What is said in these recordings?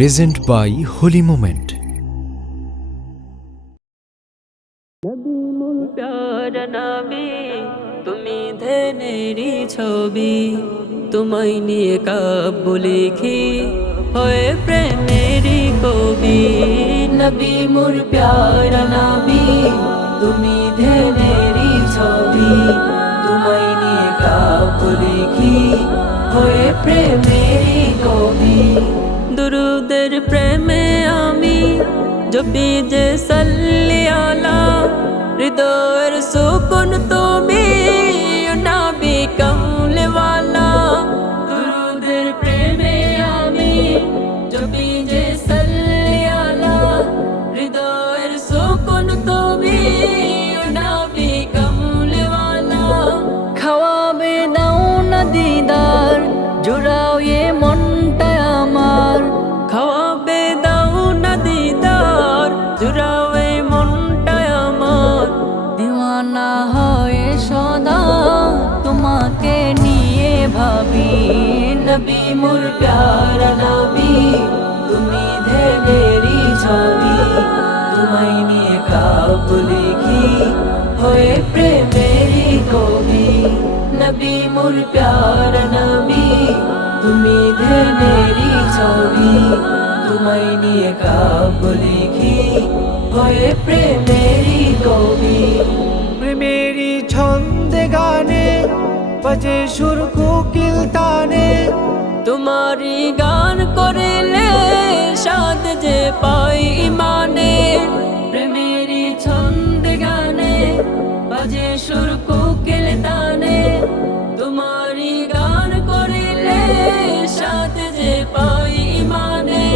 present by Holy Moment. নবী মূল প্যারা নবী, তুমি ধনেরি ছবি, তোমায় নিয়ে কাব্য লিখি, হয়ে প্রেমেরি কবি। নবী মূল প্যারা নবী, তুমি ধনেরি ছবি, তোমায় নিয়ে কাব্য লিখি, হয়ে প্রেমেরি কবি। দুরুদের প্রেমে আমি জপি যে সাল্লি আলা, হৃদয়ের সুকুন তুমি নবী কমলে ওয়ালা। দুরুদের প্রেমে আমি জপি যে সাল্লি আলা, হৃদয়ের সুকুন তুমি নবী কমলে ওয়ালা। খাওয়াবে দাও না দিদার, জুড়াও এ মনটা আমার, খাওয়াবে দাও না দিদার, জুড়াও এ মনটা আমার। দিওয়ানা হয়ে সদা তোমাকে নিয়ে ভাবি। নবী মোর প্যারা নবী, তুমি ধনেরি ছবি, তোমায় নিয়ে কাব্য লিখি, হয়ে প্রেমেরি কবি। নবী মোর প্যারা নবী, তুমি ধনেরি ছবি, তোমায় নিয়ে কাব্য লিখি, হয়ে প্রেমেরি কবি। প্রেমেরি ছন্দে গানে বাজে সুর কোকিল তানে, তোমারি গান করিলে সাদ যে পাই ইমানে। প্রেমেরি ছন্দে গানে বাজে সুর কোকিল তানে, তোমারি গান করিলে সাদ যে পাই ইমানে।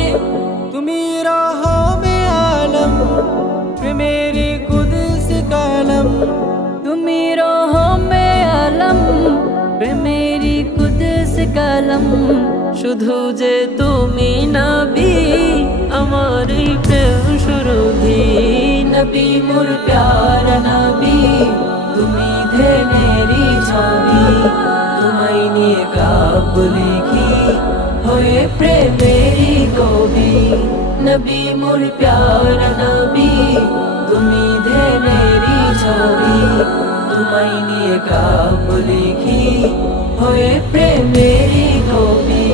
তুমি রহমে আলম, প্রেমেরি কুদস কালম। তুমি রহমে আলম, প্রেমেরি কুদস কালম। শুধু যে তুমি নবী, আমার প্রেম সুরভি। নবী মোর প্যারা নবী, তুমি ধনেরি ছবি, তোমায় নিয়ে কাব্য লিখি, হয়ে প্রেমেরি কবি। নবী মোর প্যারা নবী, তুমি ধনেরি ছবি, তোমায় নিয়ে কাব্য লিখি, হয়ে প্রেমেরি কবি।